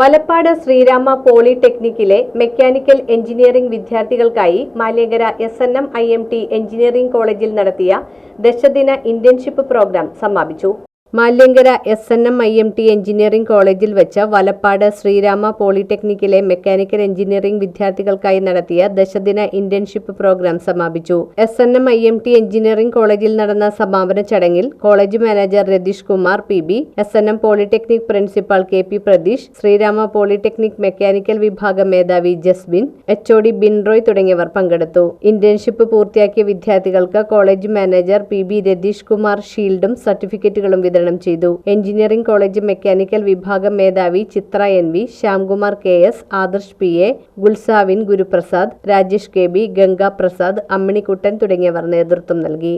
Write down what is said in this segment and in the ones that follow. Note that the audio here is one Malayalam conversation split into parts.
വലപ്പാട് ശ്രീരാമ പോളിടെക്നിക്കിലെ മെക്കാനിക്കൽ എഞ്ചിനീയറിംഗ് വിദ്യാർത്ഥികൾക്കായി മാലേങ്കര SNM-IMT എഞ്ചിനീയറിംഗ് കോളേജിൽ നടത്തിയ ദശദിന ഇന്റേൺഷിപ്പ് പ്രോഗ്രാം സമാപിച്ചു. മാലേങ്കര SNM-IMT എഞ്ചിനീയറിംഗ് കോളേജിൽ വെച്ച് വലപ്പാട് ശ്രീരാമ പോളിടെക്നിക്കിലെ മെക്കാനിക്കൽ എഞ്ചിനീയറിംഗ് വിദ്യാർത്ഥികൾക്കായി നടത്തിയ ദശദിന ഇന്റേൺഷിപ്പ് പ്രോഗ്രാം സമാപിച്ചു. SNM-IMT എഞ്ചിനീയറിംഗ് കോളേജിൽ നടന്ന സമാപന ചടങ്ങിൽ college manager Ratheesh Kumar PB, SNM polytechnic principal KP Pratheesh, Sreerama polytechnic mechanical വിഭാഗം മേധാവി ജസ്ബിൻ, HOD ബിൻറോയ് തുടങ്ങിയവർ പങ്കെടുത്തു. ഇന്റേൺഷിപ്പ് പൂർത്തിയാക്കിയ വിദ്യാർത്ഥികൾക്ക് college manager PB Ratheesh Kumar ഷീൽഡും സർട്ടിഫിക്കറ്റുകളും വിതരണം ചെയ്തു. എഞ്ചിനീയറിംഗ് കോളേജ് മെക്കാനിക്കൽ വിഭാഗം മേധാവി ചിത്ര NV, Shyamkumar KS, Adarsh PA, ഗുൽസാവിൻ Guruprasad, Rajesh KB, Ganga Prasad, Amminikuttan തുടങ്ങിയവർ നേതൃത്വം നൽകി.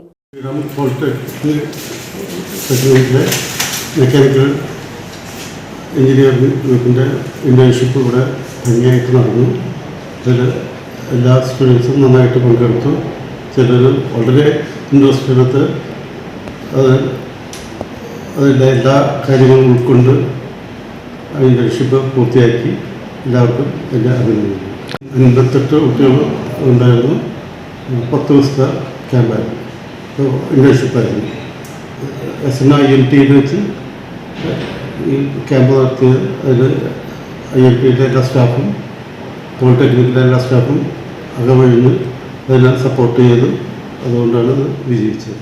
മെക്കാനിക്കൽ എഞ്ചിനീയറിംഗ് ഗ്രൂപ്പിൻ്റെ ഇന്റേൺഷിപ്പ് ഇവിടെ ഭംഗിയായിട്ട് നടന്നു. അതിൽ എല്ലാ സ്റ്റുഡൻസും നന്നായിട്ട് പങ്കെടുത്തു. ചിലർ വളരെ ഇൻട്രസ്റ്റ് എടുത്ത് അതിൻ്റെ എല്ലാ കാര്യങ്ങളും ഉൾക്കൊണ്ട് ഇന്റേൺഷിപ്പ് പൂർത്തിയാക്കി. എല്ലാവർക്കും എൻ്റെ അഭിനന്ദനം. 58 കുട്ടികൾ ഉണ്ടായിരുന്നു. 10 ദിവസത്തെ ക്യാമ്പായിരുന്നു, ഇന്റേൺഷിപ്പായിരുന്നു. SNM-IMT വെച്ച് ഈ ക്യാമ്പ് നടത്തിയത്. അതിൽ IMTയിലെ എല്ലാ സ്റ്റാഫും പോളിടെക്നിക്കിലെ എല്ലാ സ്റ്റാഫും അകമഴിഞ്ഞ് അതെല്ലാം സപ്പോർട്ട് ചെയ്തു. അതുകൊണ്ടാണ് ഇത് വിജയിച്ചത്.